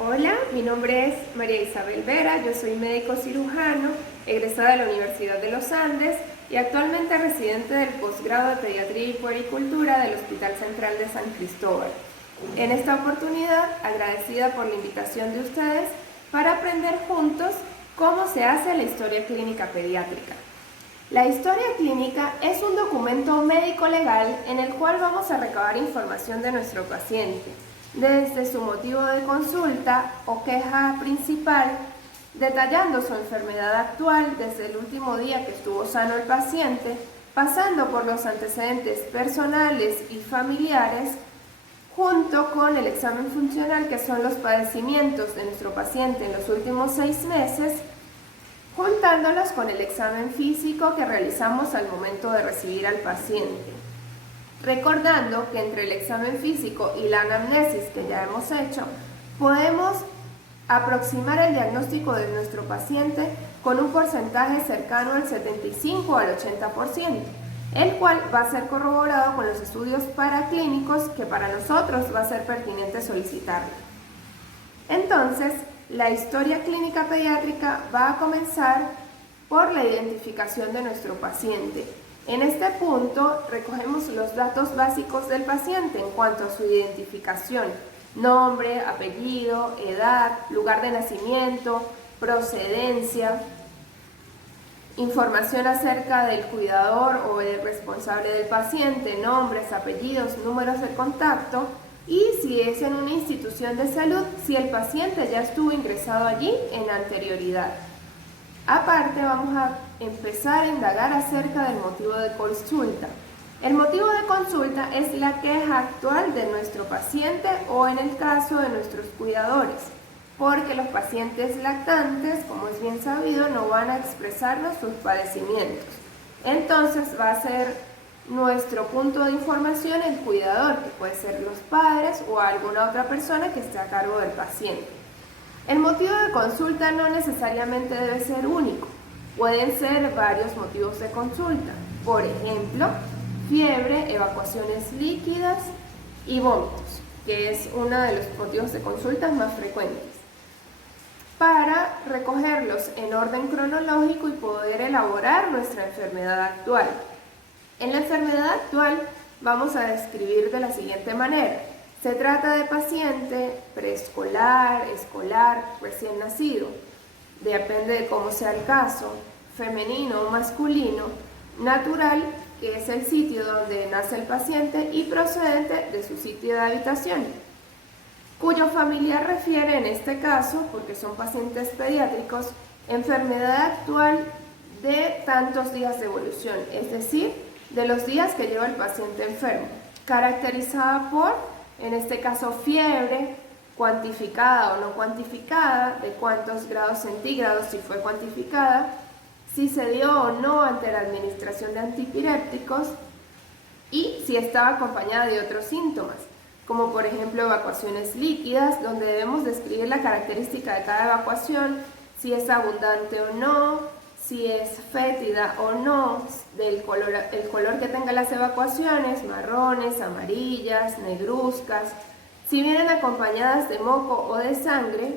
Hola, mi nombre es María Isabel Vera, yo soy médico cirujano, egresada de la Universidad de los Andes y actualmente residente del posgrado de Pediatría y Puericultura del Hospital Central de San Cristóbal. En esta oportunidad, agradecida por la invitación de ustedes para aprender juntos cómo se hace la historia clínica pediátrica. La historia clínica es un documento médico-legal en el cual vamos a recabar información de nuestro paciente, desde su motivo de consulta o queja principal, detallando su enfermedad actual desde el último día que estuvo sano el paciente, pasando por los antecedentes personales y familiares, junto con el examen funcional, que son los padecimientos de nuestro paciente en los últimos 6 meses, juntándolos con el examen físico que realizamos al momento de recibir al paciente. Recordando que entre el examen físico y la anamnesis que ya hemos hecho, podemos aproximar el diagnóstico de nuestro paciente con un porcentaje cercano al 75 al 80%, el cual va a ser corroborado con los estudios paraclínicos que para nosotros va a ser pertinente solicitarlo. Entonces, la historia clínica pediátrica va a comenzar por la identificación de nuestro paciente. En este punto recogemos los datos básicos del paciente en cuanto a su identificación: nombre, apellido, edad, lugar de nacimiento, procedencia, información acerca del cuidador o el responsable del paciente, nombres, apellidos, números de contacto, y si es en una institución de salud, si el paciente ya estuvo ingresado allí en anterioridad. Aparte, vamos a empezar a indagar acerca del motivo de consulta. El motivo de consulta es la queja actual de nuestro paciente o en el caso de nuestros cuidadores, porque los pacientes lactantes, como es bien sabido, no van a expresarnos sus padecimientos. Entonces va a ser nuestro punto de información el cuidador, que puede ser los padres o alguna otra persona que esté a cargo del paciente. El motivo de consulta no necesariamente debe ser único, pueden ser varios motivos de consulta. Por ejemplo, fiebre, evacuaciones líquidas y vómitos, que es uno de los motivos de consulta más frecuentes, para recogerlos en orden cronológico y poder elaborar nuestra enfermedad actual. En la enfermedad actual vamos a describir de la siguiente manera. Se trata de paciente preescolar, escolar, recién nacido, depende de cómo sea el caso, femenino o masculino, natural, que es el sitio donde nace el paciente, y procedente de su sitio de habitación, cuyo familiar refiere en este caso, porque son pacientes pediátricos, enfermedad actual de tantos días de evolución, es decir, de los días que lleva el paciente enfermo, caracterizada por, en este caso, fiebre, cuantificada o no cuantificada, de cuántos grados centígrados, si fue cuantificada, si se dio o no ante la administración de antipirépticos y si estaba acompañada de otros síntomas, como por ejemplo evacuaciones líquidas, donde debemos describir la característica de cada evacuación, si es abundante o no, si es fétida o no, el color que tengan las evacuaciones, marrones, amarillas, negruzcas, si vienen acompañadas de moco o de sangre,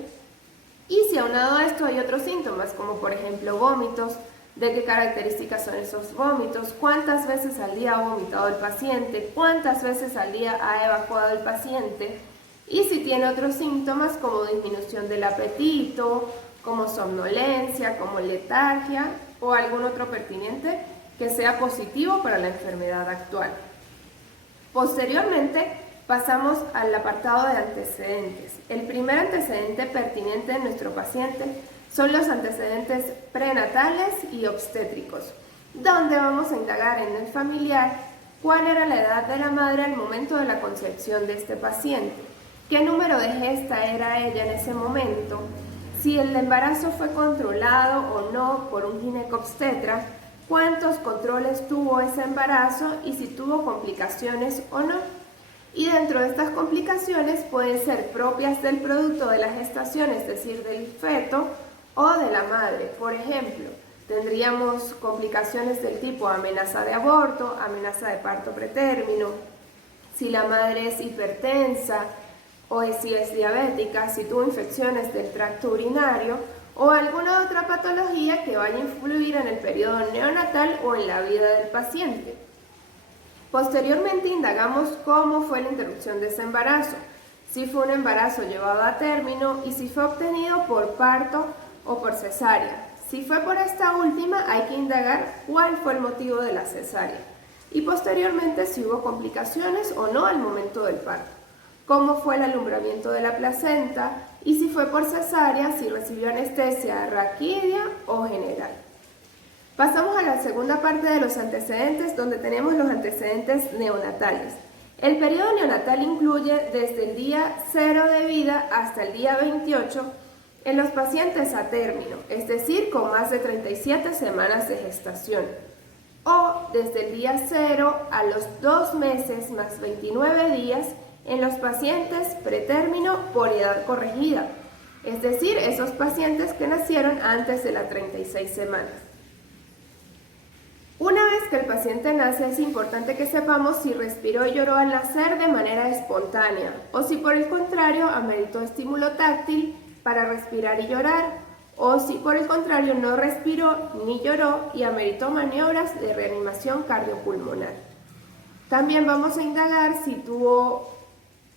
y si aunado a esto hay otros síntomas, como por ejemplo vómitos, de qué características son esos vómitos, cuántas veces al día ha vomitado el paciente, cuántas veces al día ha evacuado el paciente, y si tiene otros síntomas como disminución del apetito, como somnolencia, como letargia o algún otro pertinente que sea positivo para la enfermedad actual. Posteriormente, pasamos al apartado de antecedentes. El primer antecedente pertinente de nuestro paciente son los antecedentes prenatales y obstétricos, donde vamos a indagar en el familiar cuál era la edad de la madre al momento de la concepción de este paciente, qué número de gesta era ella en ese momento, si el embarazo fue controlado o no por un ginecobstetra, cuántos controles tuvo ese embarazo y si tuvo complicaciones o no. Y dentro de estas complicaciones pueden ser propias del producto de la gestación, es decir, del feto o de la madre. Por ejemplo, tendríamos complicaciones del tipo amenaza de aborto, amenaza de parto pretérmino, si la madre es hipertensa, o si es diabética, si tuvo infecciones del tracto urinario o alguna otra patología que vaya a influir en el periodo neonatal o en la vida del paciente. Posteriormente indagamos cómo fue la interrupción de ese embarazo, si fue un embarazo llevado a término y si fue obtenido por parto o por cesárea. Si fue por esta última, hay que indagar cuál fue el motivo de la cesárea y posteriormente si hubo complicaciones o no al momento del parto, cómo fue el alumbramiento de la placenta y si fue por cesárea, si recibió anestesia raquídea o general. Pasamos a la segunda parte de los antecedentes, donde tenemos los antecedentes neonatales. El periodo neonatal incluye desde el día 0 de vida hasta el día 28 en los pacientes a término, es decir, con más de 37 semanas de gestación, o desde el día 0 a los 2 meses más 29 días en los pacientes pretérmino por edad corregida, es decir, esos pacientes que nacieron antes de las 36 semanas. Una vez que el paciente nace, es importante que sepamos si respiró y lloró al nacer de manera espontánea o si por el contrario ameritó estímulo táctil para respirar y llorar, o si por el contrario no respiró ni lloró y ameritó maniobras de reanimación cardiopulmonar. También vamos a indagar si tuvo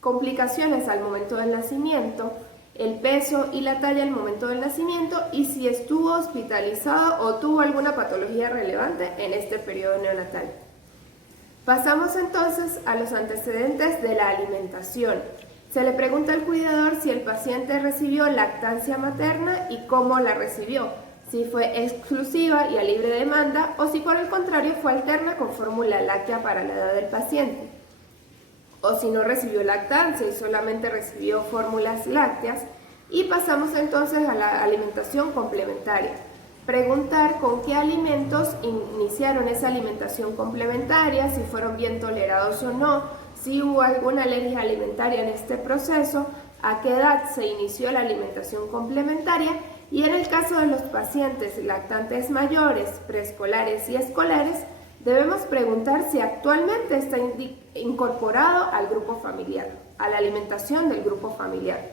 complicaciones al momento del nacimiento, el peso y la talla al momento del nacimiento y si estuvo hospitalizado o tuvo alguna patología relevante en este periodo neonatal. Pasamos entonces a los antecedentes de la alimentación. Se le pregunta al cuidador si el paciente recibió lactancia materna y cómo la recibió, si fue exclusiva y a libre demanda o si por el contrario fue alterna con fórmula láctea para la edad del paciente, o si no recibió lactancia y solamente recibió fórmulas lácteas. Y pasamos entonces a la alimentación complementaria. Preguntar con qué alimentos iniciaron esa alimentación complementaria, si fueron bien tolerados o no, si hubo alguna alergia alimentaria en este proceso, a qué edad se inició la alimentación complementaria y en el caso de los pacientes lactantes mayores, preescolares y escolares, debemos preguntar si actualmente está incorporado al grupo familiar, a la alimentación del grupo familiar,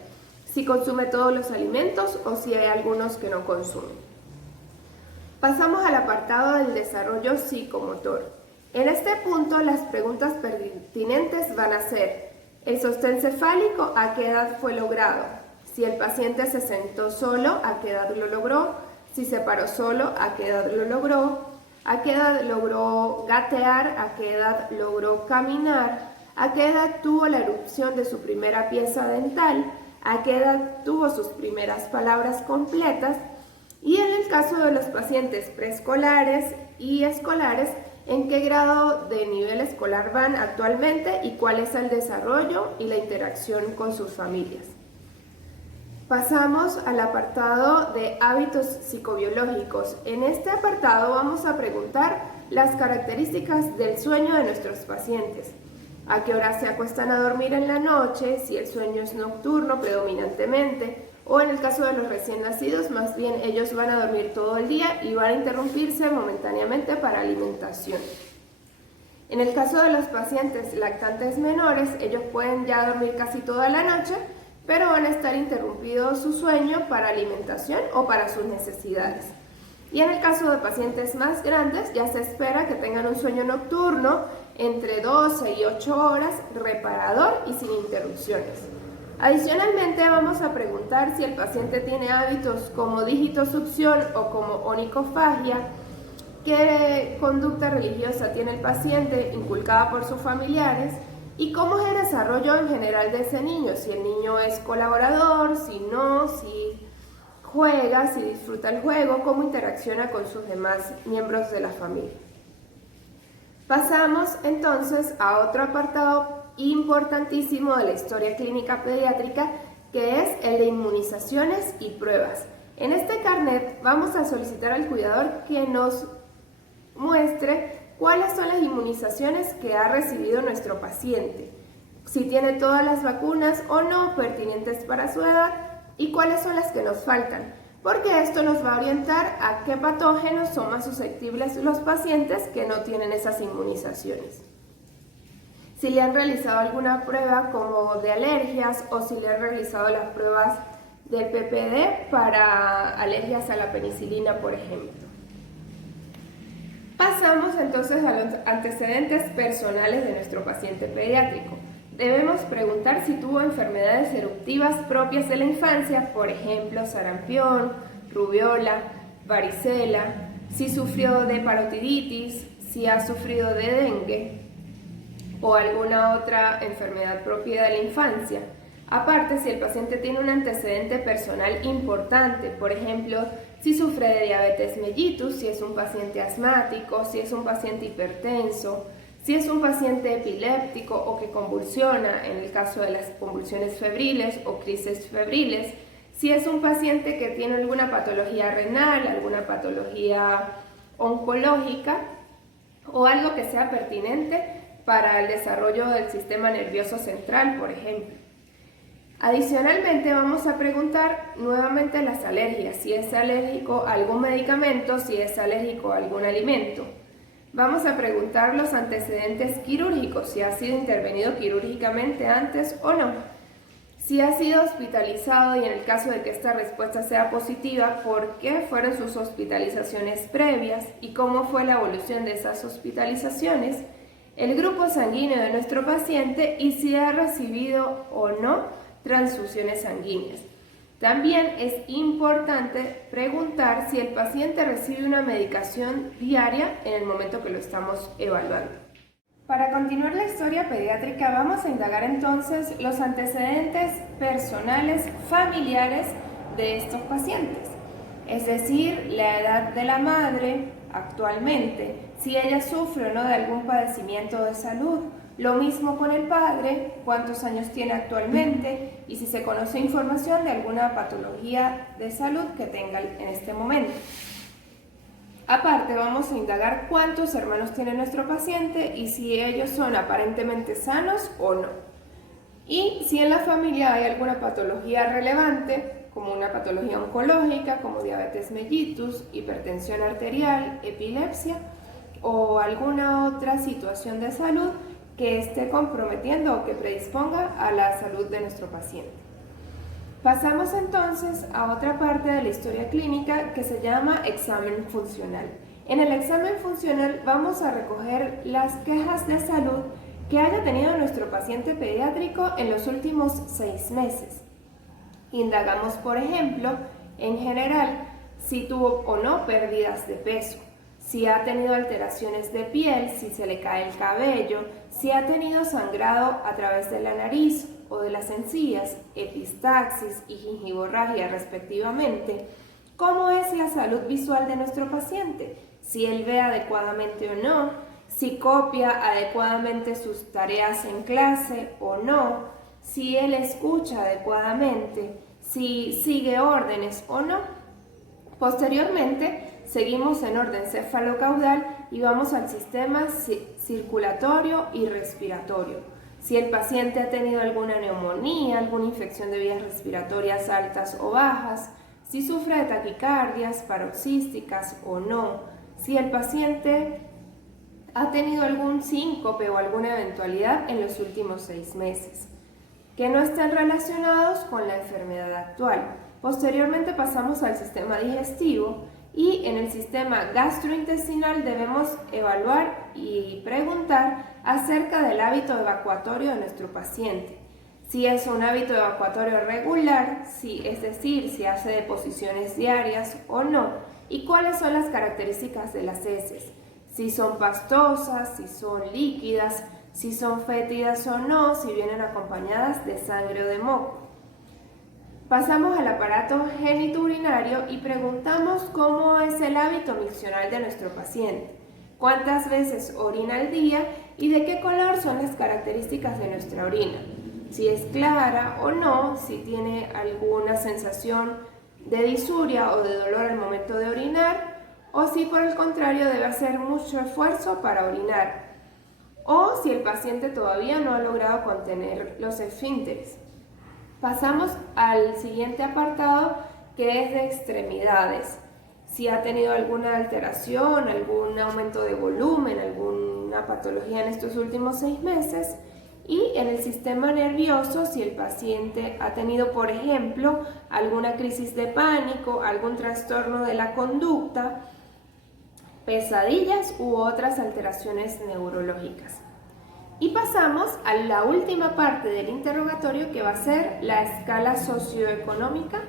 si consume todos los alimentos o si hay algunos que no consume. Pasamos al apartado del desarrollo psicomotor. En este punto las preguntas pertinentes van a ser: el sostén cefálico, ¿a qué edad fue logrado? Si el paciente se sentó solo, ¿a qué edad lo logró? Si se paró solo, ¿a qué edad lo logró? ¿A qué edad logró gatear? ¿A qué edad logró caminar? ¿A qué edad tuvo la erupción de su primera pieza dental? ¿A qué edad tuvo sus primeras palabras completas? Y en el caso de los pacientes preescolares y escolares, ¿en qué grado de nivel escolar van actualmente y cuál es el desarrollo y la interacción con sus familias? Pasamos al apartado de hábitos psicobiológicos. En este apartado vamos a preguntar las características del sueño de nuestros pacientes. ¿A qué hora se acuestan a dormir en la noche? Si el sueño es nocturno predominantemente, o en el caso de los recién nacidos, más bien ellos van a dormir todo el día y van a interrumpirse momentáneamente para alimentación. En el caso de los pacientes lactantes menores, ellos pueden ya dormir casi toda la noche, pero van a estar interrumpidos su sueño para alimentación o para sus necesidades. Y en el caso de pacientes más grandes, ya se espera que tengan un sueño nocturno entre 12 y 8 horas, reparador y sin interrupciones. Adicionalmente, vamos a preguntar si el paciente tiene hábitos como digitosucción o como onicofagia, qué conducta religiosa tiene el paciente inculcada por sus familiares y cómo es el desarrollo en general de ese niño, si el niño es colaborador, si no, si juega, si disfruta el juego, cómo interacciona con sus demás miembros de la familia. Pasamos entonces a otro apartado importantísimo de la historia clínica pediátrica, que es el de inmunizaciones y pruebas. En este carnet vamos a solicitar al cuidador que nos muestre cuáles son las inmunizaciones que ha recibido nuestro paciente, si tiene todas las vacunas o no pertinentes para su edad y cuáles son las que nos faltan, porque esto nos va a orientar a qué patógenos son más susceptibles los pacientes que no tienen esas inmunizaciones. si le han realizado alguna prueba como de alergias o si le han realizado las pruebas del PPD para alergias a la penicilina, por ejemplo. Pasamos entonces a los antecedentes personales de nuestro paciente pediátrico. Debemos preguntar si tuvo enfermedades eruptivas propias de la infancia, por ejemplo, sarampión, rubiola, varicela, si sufrió de parotiditis, si ha sufrido de dengue o alguna otra enfermedad propia de la infancia. Aparte, si el paciente tiene un antecedente personal importante, por ejemplo, si sufre de diabetes mellitus, si es un paciente asmático, si es un paciente hipertenso, si es un paciente epiléptico o que convulsiona, en el caso de las convulsiones febriles o crisis febriles, si es un paciente que tiene alguna patología renal, alguna patología oncológica o algo que sea pertinente para el desarrollo del sistema nervioso central, por ejemplo. Adicionalmente vamos a preguntar nuevamente las alergias, si es alérgico a algún medicamento, si es alérgico a algún alimento. Vamos a preguntar los antecedentes quirúrgicos, si ha sido intervenido quirúrgicamente antes o no. Si ha sido hospitalizado y en el caso de que esta respuesta sea positiva, ¿por qué fueron sus hospitalizaciones previas y cómo fue la evolución de esas hospitalizaciones? El grupo sanguíneo de nuestro paciente y si ha recibido o no transfusiones sanguíneas. También es importante preguntar si el paciente recibe una medicación diaria en el momento que lo estamos evaluando. Para continuar la historia pediátrica vamos a indagar entonces los antecedentes personales familiares de estos pacientes, es decir, la edad de la madre actualmente, si ella sufre o no de algún padecimiento de salud. Lo mismo con el padre, cuántos años tiene actualmente y si se conoce información de alguna patología de salud que tenga en este momento. Aparte, vamos a indagar cuántos hermanos tiene nuestro paciente y si ellos son aparentemente sanos o no. Y si en la familia hay alguna patología relevante, como una patología oncológica, como diabetes mellitus, hipertensión arterial, epilepsia o alguna otra situación de salud que esté comprometiendo o que predisponga a la salud de nuestro paciente. Pasamos entonces a otra parte de la historia clínica que se llama examen funcional. En el examen funcional vamos a recoger las quejas de salud que haya tenido nuestro paciente pediátrico en los últimos 6 meses. Indagamos, por ejemplo, en general, si tuvo o no pérdidas de peso, si ha tenido alteraciones de piel, si se le cae el cabello, si ha tenido sangrado a través de la nariz o de las encías, epistaxis y gingivorragia respectivamente. ¿Cómo es la salud visual de nuestro paciente? Si él ve adecuadamente o no, si copia adecuadamente sus tareas en clase o no, si él escucha adecuadamente, si sigue órdenes o no. Posteriormente, seguimos en orden cefalocaudal y vamos al sistema circulatorio y respiratorio. Si el paciente ha tenido alguna neumonía, alguna infección de vías respiratorias altas o bajas, si sufre de taquicardias paroxísticas o no, si el paciente ha tenido algún síncope o alguna eventualidad en los últimos 6 meses, que no estén relacionados con la enfermedad actual. Posteriormente pasamos al sistema digestivo y en el sistema gastrointestinal debemos evaluar y preguntar acerca del hábito evacuatorio de nuestro paciente. Si es un hábito evacuatorio regular, es decir, si hace deposiciones diarias o no, y cuáles son las características de las heces, si son pastosas, si son líquidas, si son fétidas o no, si vienen acompañadas de sangre o de moco. Pasamos al aparato genitourinario y preguntamos cómo es el hábito miccional de nuestro paciente, cuántas veces orina al día y de qué color son las características de nuestra orina, si es clara o no, si tiene alguna sensación de disuria o de dolor al momento de orinar, o si por el contrario debe hacer mucho esfuerzo para orinar, o si el paciente todavía no ha logrado contener los esfínteres. Pasamos al siguiente apartado, que es de extremidades. Si ha tenido alguna alteración, algún aumento de volumen, alguna patología en estos últimos 6 meses, Y en el sistema nervioso, si el paciente ha tenido, por ejemplo, alguna crisis de pánico, algún trastorno de la conducta, pesadillas u otras alteraciones neurológicas. Y pasamos a la última parte del interrogatorio, que va a ser la escala socioeconómica,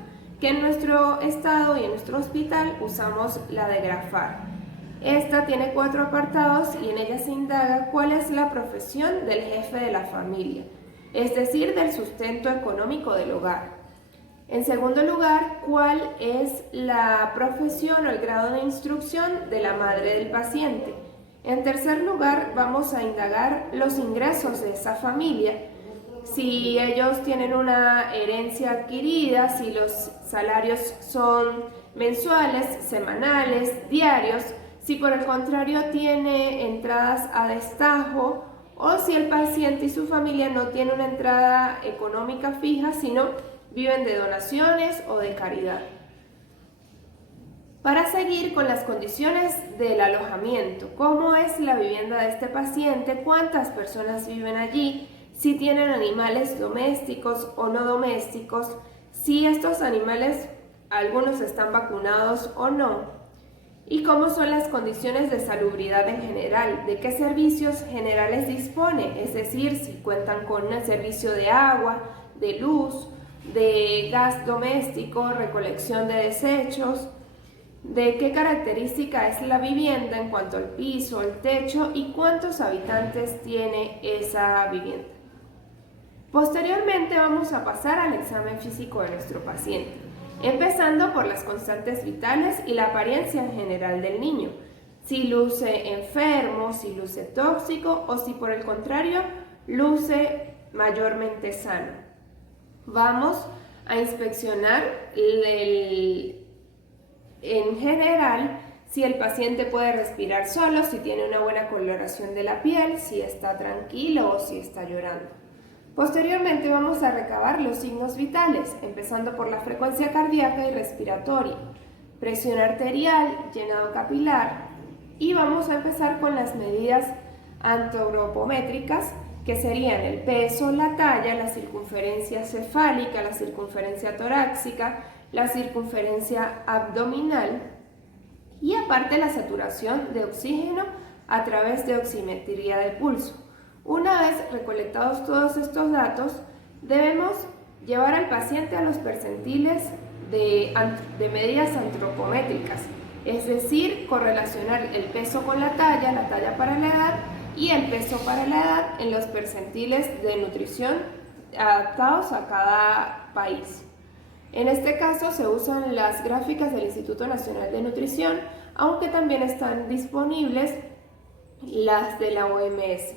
que en nuestro estado y en nuestro hospital usamos la de Grafar. Esta tiene 4 apartados y en ella se indaga cuál es la profesión del jefe de la familia, es decir, del sustento económico del hogar. En segundo lugar, cuál es la profesión o el grado de instrucción de la madre del paciente. En tercer lugar, vamos a indagar los ingresos de esa familia, si ellos tienen una herencia adquirida, si los salarios son mensuales, semanales, diarios, si por el contrario tiene entradas a destajo o si el paciente y su familia no tienen una entrada económica fija, sino viven de donaciones o de caridad. Para seguir con las condiciones del alojamiento, cómo es la vivienda de este paciente, cuántas personas viven allí, si tienen animales domésticos o no domésticos, si estos animales, algunos están vacunados o no, y cómo son las condiciones de salubridad en general, de qué servicios generales dispone, es decir, si cuentan con un servicio de agua, de luz, de gas doméstico, recolección de desechos, de qué característica es la vivienda en cuanto al piso, el techo y cuántos habitantes tiene esa vivienda. Posteriormente vamos a pasar al examen físico de nuestro paciente, empezando por las constantes vitales y la apariencia en general del niño, si luce enfermo, si luce tóxico o si por el contrario luce mayormente sano. Vamos a inspeccionar en general si el paciente puede respirar solo, si tiene una buena coloración de la piel, si está tranquilo o si está llorando. Posteriormente vamos a recabar los signos vitales, empezando por la frecuencia cardíaca y respiratoria, presión arterial, llenado capilar, y vamos a empezar con las medidas antropométricas, que serían el peso, la talla, la circunferencia cefálica, la circunferencia torácica, la circunferencia abdominal y aparte la saturación de oxígeno a través de oximetría de pulso. Una vez recolectados todos estos datos, debemos llevar al paciente a los percentiles de medidas antropométricas, es decir, correlacionar el peso con la talla para la edad y el peso para la edad en los percentiles de nutrición adaptados a cada país. En este caso se usan las gráficas del Instituto Nacional de Nutrición, aunque también están disponibles las de la OMS.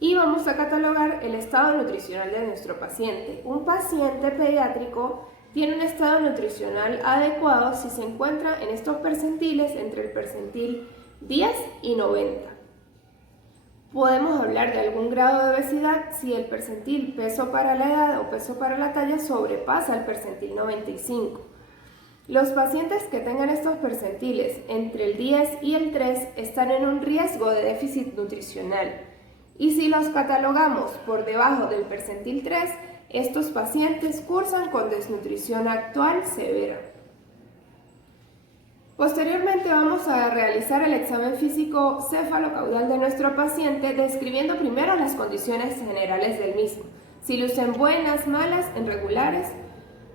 Y vamos a catalogar el estado nutricional de nuestro paciente. Un paciente pediátrico tiene un estado nutricional adecuado si se encuentra en estos percentiles entre el percentil 10 y 90. Podemos hablar de algún grado de obesidad si el percentil peso para la edad o peso para la talla sobrepasa el percentil 95. Los pacientes que tengan estos percentiles entre el 10 y el 3 están en un riesgo de déficit nutricional. Y si los catalogamos por debajo del percentil 3, estos pacientes cursan con desnutrición actual severa. Posteriormente vamos a realizar el examen físico cefalocaudal de nuestro paciente, describiendo primero las condiciones generales del mismo, si lucen buenas, malas, irregulares,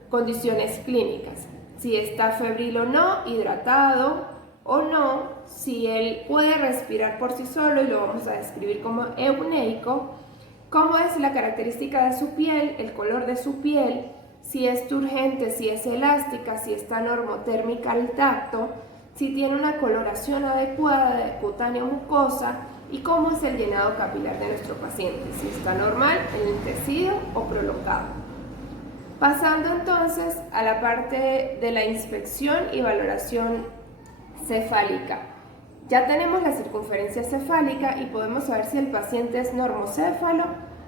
condiciones clínicas, si está febril o no, hidratado o no, si él puede respirar por sí solo y lo vamos a describir como euneico, cómo es la característica de su piel, el color de su piel, si es turgente, si es elástica, si está normotérmica al tacto, si tiene una coloración adecuada de cutánea mucosa y cómo es el llenado capilar de nuestro paciente, si está normal, enlentecido o prolongado. Pasando entonces a la parte de la inspección y valoración cefálica. Ya tenemos la circunferencia cefálica y podemos saber si el paciente es normocéfalo,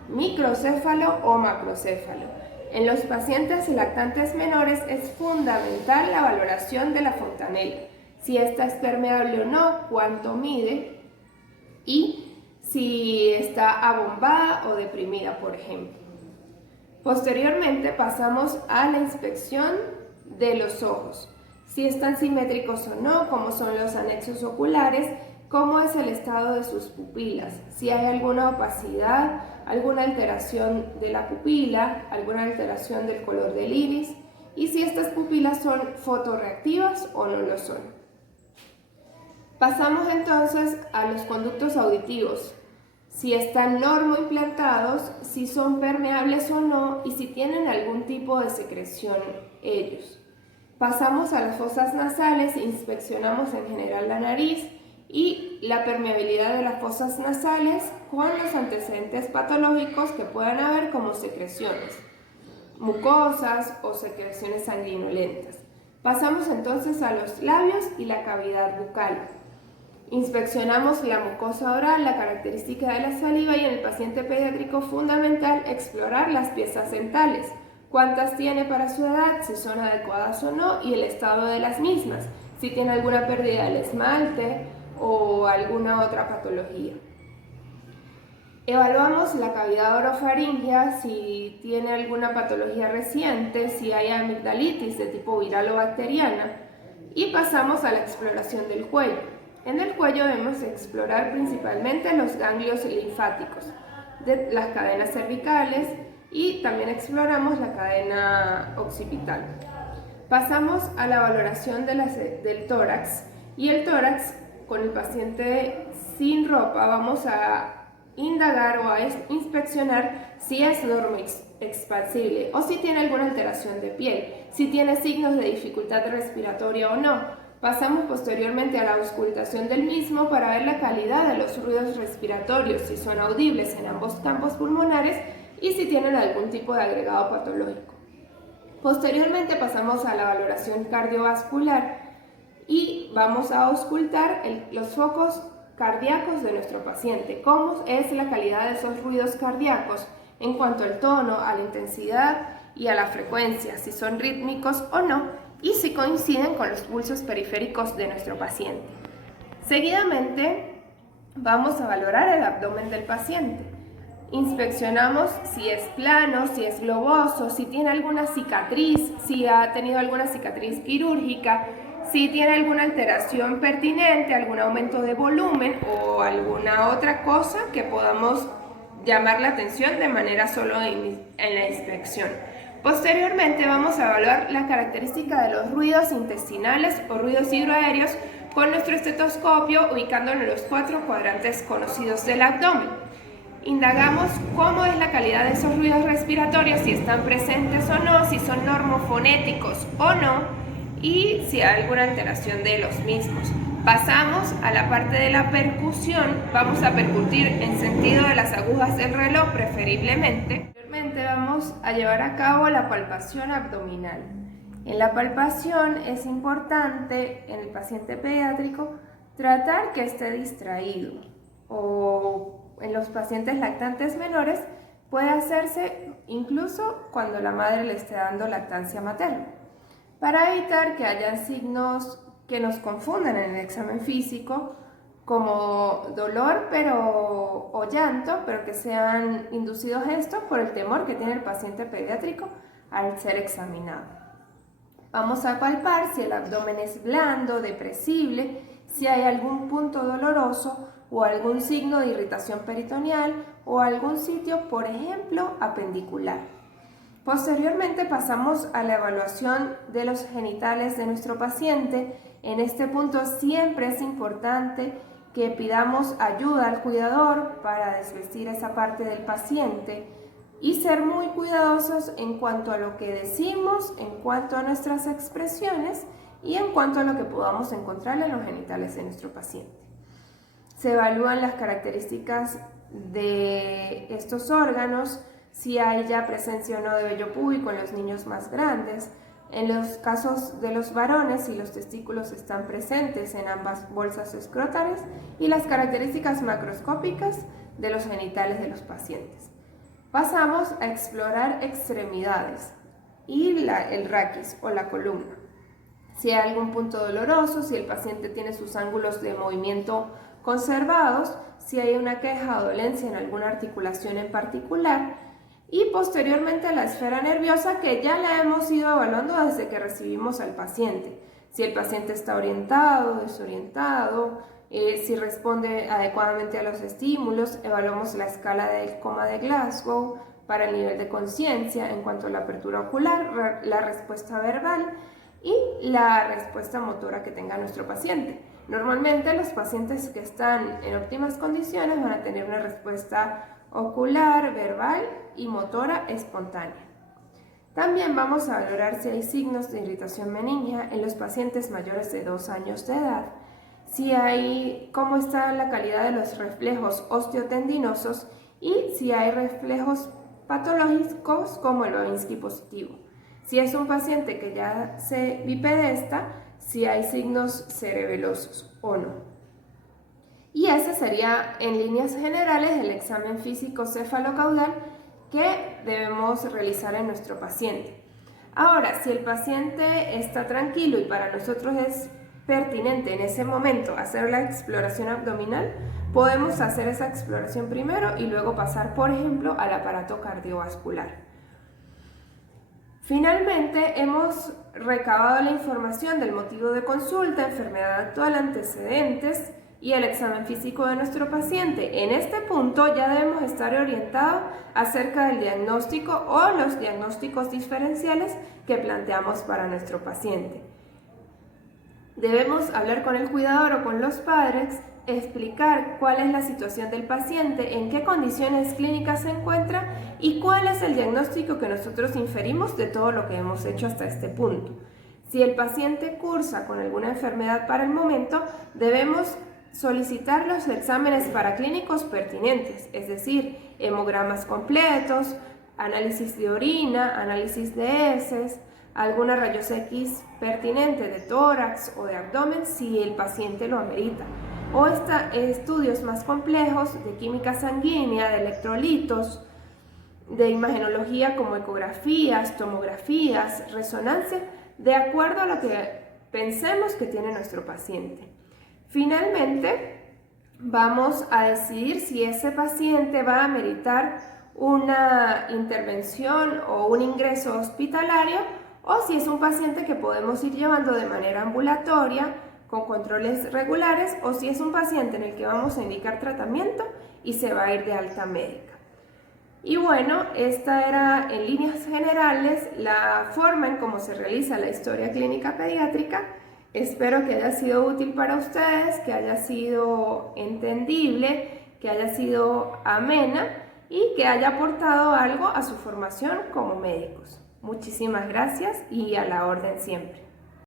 microcéfalo o macrocéfalo. En los pacientes lactantes menores es fundamental la valoración de la fontanela, si esta es permeable o no, cuánto mide y si está abombada o deprimida, por ejemplo. Posteriormente pasamos a la inspección de los ojos, si están simétricos o no, cómo son los anexos oculares, cómo es el estado de sus pupilas, si hay alguna opacidad, alguna alteración de la pupila, alguna alteración del color del iris y si estas pupilas son fotorreactivas o no lo son. Pasamos entonces a los conductos auditivos, si están normoimplantados, si son permeables o no y si tienen algún tipo de secreción ellos. Pasamos a las fosas nasales, inspeccionamos en general la nariz y la permeabilidad de las fosas nasales con los antecedentes patológicos que puedan haber como secreciones, mucosas o secreciones sanguinolentas. Pasamos entonces a los labios y la cavidad bucal. Inspeccionamos la mucosa oral, la característica de la saliva y en el paciente pediátrico fundamental explorar las piezas dentales, cuántas tiene para su edad, si son adecuadas o no y el estado de las mismas, si tiene alguna pérdida del esmalte o alguna otra patología. Evaluamos la cavidad orofaríngea, si tiene alguna patología reciente, si hay amigdalitis de tipo viral o bacteriana y pasamos a la exploración del cuello. En el cuello debemos explorar principalmente los ganglios linfáticos, de las cadenas cervicales y también exploramos la cadena occipital. Pasamos a la valoración del tórax y el tórax con el paciente sin ropa vamos a indagar o a inspeccionar si es normoexpansible o si tiene alguna alteración de piel, si tiene signos de dificultad respiratoria o no. Pasamos posteriormente a la auscultación del mismo para ver la calidad de los ruidos respiratorios, si son audibles en ambos campos pulmonares y si tienen algún tipo de agregado patológico. Posteriormente pasamos a la valoración cardiovascular y vamos a auscultar los focos cardíacos de nuestro paciente, cómo es la calidad de esos ruidos cardíacos en cuanto al tono, a la intensidad y a la frecuencia, si son rítmicos o no, y si coinciden con los pulsos periféricos de nuestro paciente. Seguidamente vamos a valorar el abdomen del paciente. Inspeccionamos si es plano, si es globoso, si tiene alguna cicatriz, si ha tenido alguna cicatriz quirúrgica, si tiene alguna alteración pertinente, algún aumento de volumen o alguna otra cosa que podamos llamar la atención de manera solo en la inspección. Posteriormente vamos a evaluar la característica de los ruidos intestinales o ruidos hidroaéreos con nuestro estetoscopio ubicándolo en los 4 cuadrantes conocidos del abdomen. Indagamos cómo es la calidad de esos ruidos respiratorios, si están presentes o no, si son normofonéticos o no y si hay alguna alteración de los mismos. Pasamos a la parte de la percusión, vamos a percutir en sentido de las agujas del reloj preferiblemente. Vamos a llevar a cabo la palpación abdominal. En la palpación es importante en el paciente pediátrico tratar que esté distraído o en los pacientes lactantes menores puede hacerse incluso cuando la madre le esté dando lactancia materna para evitar que haya signos que nos confundan en el examen físico como dolor o llanto, pero que sean inducidos estos por el temor que tiene el paciente pediátrico al ser examinado. Vamos a palpar si el abdomen es blando, depresible, si hay algún punto doloroso o algún signo de irritación peritoneal o algún sitio, por ejemplo, apendicular. Posteriormente pasamos a la evaluación de los genitales de nuestro paciente. En este punto siempre es importante que pidamos ayuda al cuidador para desvestir esa parte del paciente y ser muy cuidadosos en cuanto a lo que decimos, en cuanto a nuestras expresiones y en cuanto a lo que podamos encontrar en los genitales de nuestro paciente. Se evalúan las características de estos órganos, si hay ya presencia o no de vello púbico en los niños más grandes. En los casos de los varones, si los testículos están presentes en ambas bolsas escrotales y las características macroscópicas de los genitales de los pacientes. Pasamos a explorar extremidades y el raquis o la columna. Si hay algún punto doloroso, si el paciente tiene sus ángulos de movimiento conservados, si hay una queja o dolencia en alguna articulación en particular, y posteriormente la esfera nerviosa, que ya la hemos ido evaluando desde que recibimos al paciente. Si el paciente está orientado, desorientado, si responde adecuadamente a los estímulos. Evaluamos la escala del coma de Glasgow para el nivel de conciencia en cuanto a la apertura ocular, la respuesta verbal y la respuesta motora que tenga nuestro paciente. Normalmente los pacientes que están en óptimas condiciones van a tener una respuesta ocular, verbal y motora espontánea. También vamos a valorar si hay signos de irritación meningia en los pacientes mayores de 2 años de edad, cómo está la calidad de los reflejos osteotendinosos y si hay reflejos patológicos como el Babinski positivo. Si es un paciente que ya se bipedesta, si hay signos cerebelosos o no. Y ese sería en líneas generales el examen físico cefalocaudal que debemos realizar en nuestro paciente. Ahora, si el paciente está tranquilo y para nosotros es pertinente en ese momento hacer la exploración abdominal, podemos hacer esa exploración primero y luego pasar, por ejemplo, al aparato cardiovascular. Finalmente, hemos recabado la información del motivo de consulta, enfermedad actual, antecedentes y el examen físico de nuestro paciente. En este punto ya debemos estar orientados acerca del diagnóstico o los diagnósticos diferenciales que planteamos para nuestro paciente. Debemos hablar con el cuidador o con los padres, explicar cuál es la situación del paciente, en qué condiciones clínicas se encuentra y cuál es el diagnóstico que nosotros inferimos de todo lo que hemos hecho hasta este punto. Si el paciente cursa con alguna enfermedad para el momento, debebos solicitar los exámenes paraclínicos pertinentes, es decir, hemogramas completos, análisis de orina, análisis de heces, alguna rayos X pertinente de tórax o de abdomen si el paciente lo amerita, o estudios más complejos de química sanguínea, de electrolitos, de imagenología como ecografías, tomografías, resonancia, de acuerdo a lo que pensemos que tiene nuestro paciente. Finalmente, vamos a decidir si ese paciente va a ameritar una intervención o un ingreso hospitalario o si es un paciente que podemos ir llevando de manera ambulatoria con controles regulares o si es un paciente en el que vamos a indicar tratamiento y se va a ir de alta médica. Y bueno, esta era en líneas generales la forma en cómo se realiza la historia clínica pediátrica. Espero que haya sido útil para ustedes, que haya sido entendible, que haya sido amena y que haya aportado algo a su formación como médicos. Muchísimas gracias y a la orden siempre.